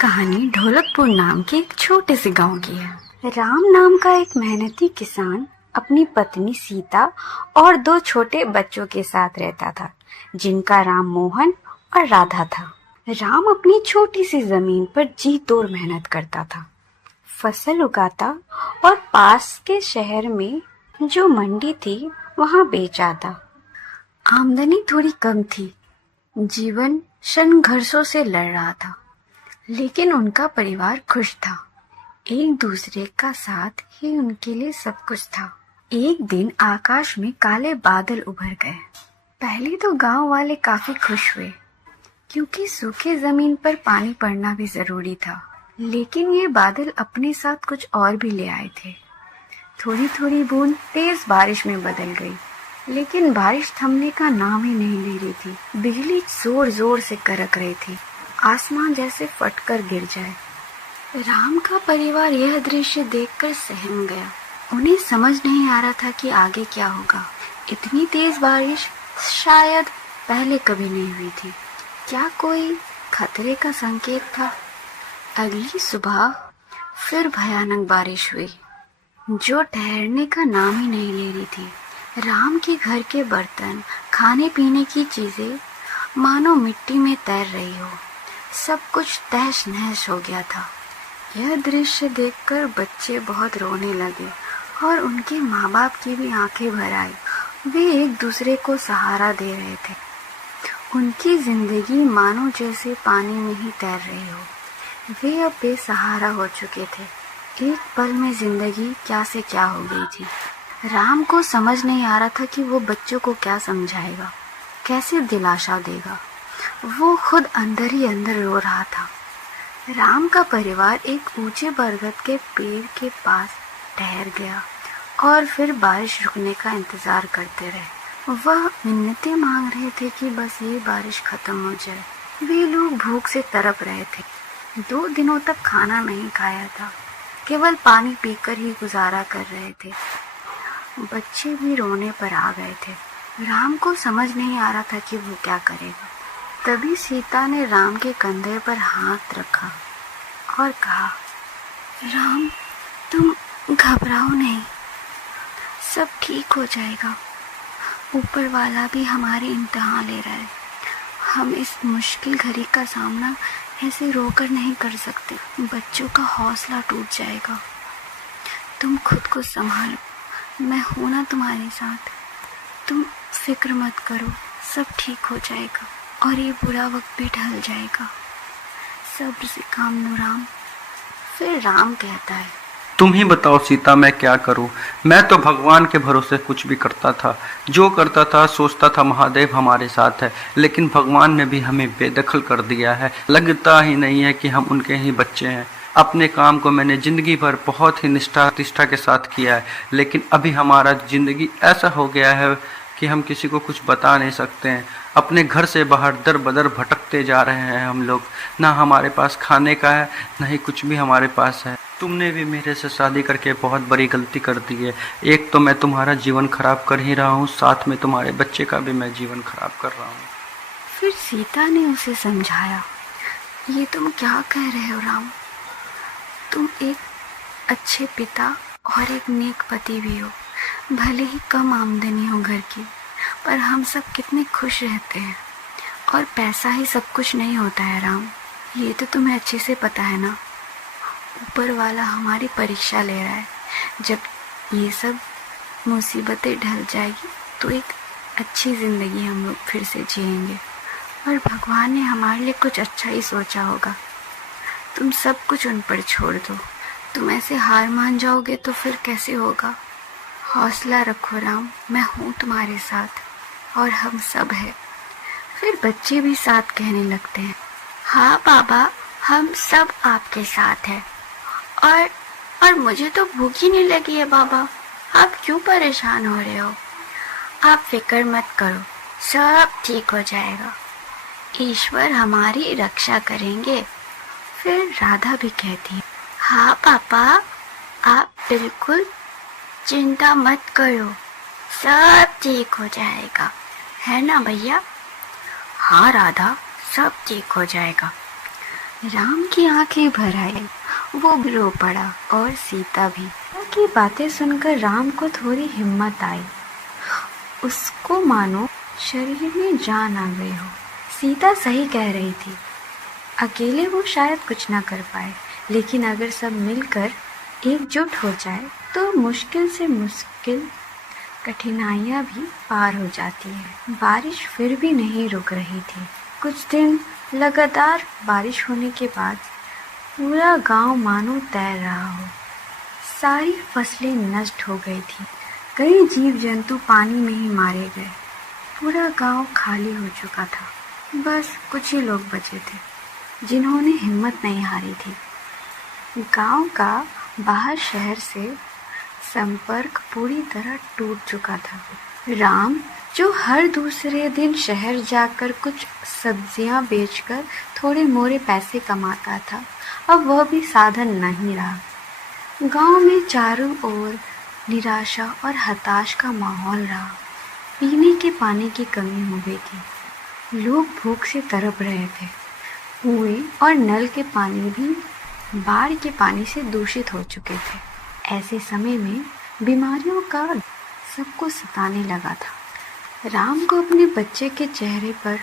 कहानी ढोलकपुर नाम के एक छोटे से गांव की है। राम नाम का एक मेहनती किसान अपनी पत्नी सीता और 2 छोटे बच्चों के साथ रहता था, जिनका नाम मोहन और राधा था। राम अपनी छोटी सी जमीन पर जी तोड़ मेहनत करता था, फसल उगाता और पास के शहर में जो मंडी थी वहां बेच आता। आमदनी थोड़ी कम थी, जीवन संघर्षों से लड़ रहा था, लेकिन उनका परिवार खुश था। एक दूसरे का साथ ही उनके लिए सब कुछ था। एक दिन आकाश में काले बादल उभर गए। पहले तो गांव वाले काफी खुश हुए, क्योंकि सूखे जमीन पर पानी पड़ना भी जरूरी था। लेकिन ये बादल अपने साथ कुछ और भी ले आए थे। थोड़ी थोड़ी बूंद तेज बारिश में बदल गई, लेकिन बारिश थमने का नाम ही नहीं ले रही थी। बिजली जोर जोर से कड़क रही थी, आसमान जैसे फटकर गिर जाए। राम का परिवार यह दृश्य देखकर सहम गया। उन्हें समझ नहीं आ रहा था कि आगे क्या होगा। इतनी तेज बारिश शायद पहले कभी नहीं हुई थी। क्या कोई खतरे का संकेत था? अगली सुबह फिर भयानक बारिश हुई, जो ठहरने का नाम ही नहीं ले रही थी। राम के घर के बर्तन, खाने पीने की चीजें मानो मिट्टी में तैर रही हो। सब कुछ तहस नहस हो गया था। यह दृश्य देखकर बच्चे बहुत रोने लगे और उनके माँ बाप की भी आंखें भर आई। वे एक दूसरे को सहारा दे रहे थे। उनकी जिंदगी मानो जैसे पानी में ही तैर रही हो। वे अब बेसहारा हो चुके थे। एक पल में जिंदगी क्या से क्या हो गई थी। राम को समझ नहीं आ रहा था कि वो बच्चों को क्या समझाएगा, कैसे दिलासा देगा। वो खुद अंदर ही अंदर रो रहा था। राम का परिवार एक ऊंचे बरगद के पेड़ के पास ठहर गया और फिर बारिश रुकने का इंतजार करते रहे। वह मिन्नतें मांग रहे थे कि बस ये बारिश खत्म हो जाए। वे लोग भूख से तड़प रहे थे। 2 दिनों तक खाना नहीं खाया था, केवल पानी पीकर ही गुजारा कर रहे थे। बच्चे भी रोने पर आ गए थे। राम को समझ नहीं आ रहा था कि वो क्या करेगा। तभी सीता ने राम के कंधे पर हाथ रखा और कहा, राम, तुम घबराओ नहीं, सब ठीक हो जाएगा। ऊपर वाला भी हमारी इम्तिहान ले रहा है। हम इस मुश्किल घड़ी का सामना ऐसे रोकर नहीं कर सकते। बच्चों का हौसला टूट जाएगा। तुम खुद को संभालो, मैं हूं ना तुम्हारे साथ। तुम फिक्र मत करो, सब ठीक हो जाएगा और ये बुरा वक्त भी ढल जाएगा। सब्र से काम लो राम। फिर राम कहता है, तुम ही बताओ सीता, मैं क्या करूं? मैं तो भगवान के भरोसे कुछ भी करता था, जो करता था सोचता था महादेव हमारे साथ है, लेकिन भगवान ने भी हमें बेदखल कर दिया है। लगता ही नहीं है कि हम उनके ही बच्चे हैं। अपने काम को मैंने जिंदगी भर बहुत ही निष्ठा प्रतिष्ठा के साथ किया है, लेकिन अभी हमारा जिंदगी ऐसा हो गया है कि हम किसी को कुछ बता नहीं सकते हैं। अपने घर से बाहर दर बदर भटकते जा रहे हैं हम लोग। ना हमारे पास खाने का है, ना ही कुछ भी हमारे पास है। तुमने भी मेरे से शादी करके बहुत बड़ी गलती कर दी है। एक तो मैं तुम्हारा जीवन खराब कर ही रहा हूँ, साथ में तुम्हारे बच्चे का भी मैं जीवन खराब कर रहा हूँ। फिर सीता ने उसे समझाया, ये तुम क्या कह रहे हो राम? तुम एक अच्छे पिता और एक नेक पति भी हो। भले ही कम आमदनी हो घर की, पर हम सब कितने खुश रहते हैं। और पैसा ही सब कुछ नहीं होता है राम, ये तो तुम्हें अच्छे से पता है ना। ऊपर वाला हमारी परीक्षा ले रहा है। जब ये सब मुसीबतें ढल जाएगी तो एक अच्छी ज़िंदगी हम लोग फिर से जिएंगे, और भगवान ने हमारे लिए कुछ अच्छा ही सोचा होगा। तुम सब कुछ उन पर छोड़ दो। तुम ऐसे हार मान जाओगे तो फिर कैसे होगा? हौसला रखो राम, मैं हूँ तुम्हारे साथ और हम सब है। फिर बच्चे भी साथ कहने लगते हैं, हाँ बाबा, हम सब आपके साथ हैं। और मुझे तो भूख ही नहीं लगी है बाबा, आप क्यों परेशान हो रहे हो? आप फिक्र मत करो, सब ठीक हो जाएगा। ईश्वर हमारी रक्षा करेंगे। फिर राधा भी कहती है, हाँ पापा, आप बिल्कुल चिंता मत करो, सब ठीक हो जाएगा, है ना भैया? हाँ राधा, सब ठीक हो जाएगा। राम की आंखें भर आई, वो भी रो पड़ा और सीता भी। उनकी बातें सुनकर राम को थोड़ी हिम्मत आई, उसको मानो शरीर में जान आ गई हो। सीता सही कह रही थी, अकेले वो शायद कुछ ना कर पाए, लेकिन अगर सब मिलकर एकजुट हो जाए तो मुश्किल से मुश्किल कठिनाइयाँ भी पार हो जाती है। बारिश फिर भी नहीं रुक रही थी। कुछ दिन लगातार बारिश होने के बाद पूरा गांव मानो तैर रहा हो। सारी फसलें नष्ट हो गई थी, कई जीव जंतु पानी में ही मारे गए। पूरा गांव खाली हो चुका था, बस कुछ ही लोग बचे थे जिन्होंने हिम्मत नहीं हारी थी। गांव का बाहर शहर से संपर्क पूरी तरह टूट चुका था। राम, जो हर दूसरे दिन शहर जाकर कुछ सब्जियां बेचकर थोड़े मोरे पैसे कमाता था, अब वह भी साधन नहीं रहा। गांव में चारों ओर निराशा और हताश का माहौल रहा। पीने के पानी की कमी हो गई थी, लोग भूख से तड़प रहे थे। कुएं और नल के पानी भी बाढ़ के पानी से दूषित हो चुके थे। ऐसे समय में बीमारियों का सबको सताने लगा था। राम को अपने बच्चे के चेहरे पर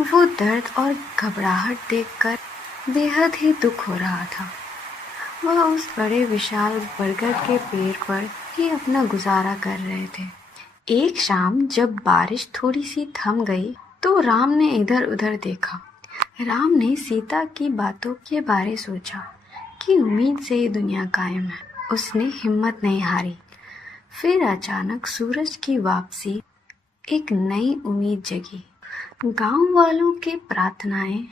वो दर्द और घबराहट देखकर बेहद ही दुख हो रहा था। वह उस बड़े विशाल बरगद के पेड़ पर ही अपना गुजारा कर रहे थे। एक शाम जब बारिश थोड़ी सी थम गई तो राम ने इधर उधर देखा। राम ने सीता की बातों के बारे सोचा कि उम्मीद से ही दुनिया कायम है। उसने हिम्मत नहीं हारी। फिर अचानक सूरज की वापसी एक नई उम्मीद जगी। गांव वालों की प्रार्थनाएं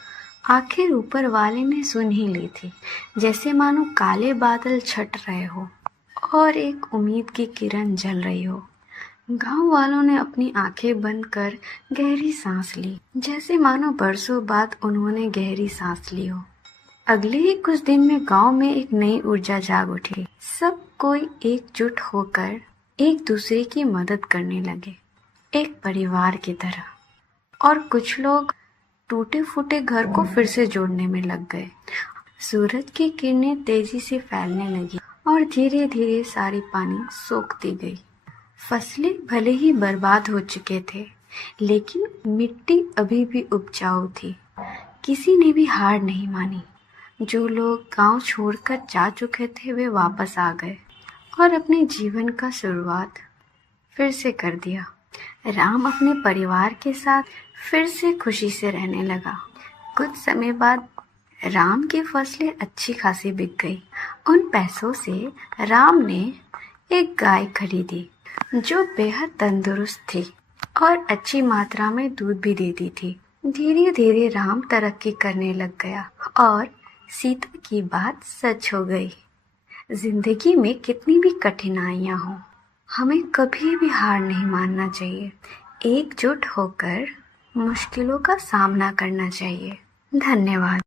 आखिर ऊपर वाले ने सुन ही ली थी, जैसे मानो काले बादल छट रहे हो और एक उम्मीद की किरण जल रही हो। गांव वालों ने अपनी आंखें बंद कर गहरी सांस ली, जैसे मानो बरसों बाद उन्होंने गहरी सांस ली हो। अगले ही कुछ दिन में गांव में एक नई ऊर्जा जाग उठी। सब कोई एकजुट होकर एक दूसरे की मदद करने लगे, एक परिवार की तरह। और कुछ लोग टूटे फूटे घर को फिर से जोड़ने में लग गए। सूरज की किरणें तेजी से फैलने लगी और धीरे धीरे सारी पानी सोखती गई। फसलें भले ही बर्बाद हो चुके थे, लेकिन मिट्टी अभी भी उपजाऊ थी। किसी ने भी हार नहीं मानी। जो लोग गांव छोड़कर जा चुके थे वे वापस आ गए और अपने जीवन का शुरुआत फिर से कर दिया। राम अपने परिवार के साथ फिर से खुशी से रहने लगा। कुछ समय बाद राम की फसलें अच्छी खासी बिक गई। उन पैसों से राम ने एक गाय खरीदी जो बेहद तंदुरुस्त थी और अच्छी मात्रा में दूध भी देती थी। धीरे धीरे राम तरक्की करने लग गया और सीता की बात सच हो गई। जिंदगी में कितनी भी कठिनाइयां हो, हमें कभी भी हार नहीं मानना चाहिए। एकजुट होकर मुश्किलों का सामना करना चाहिए। धन्यवाद।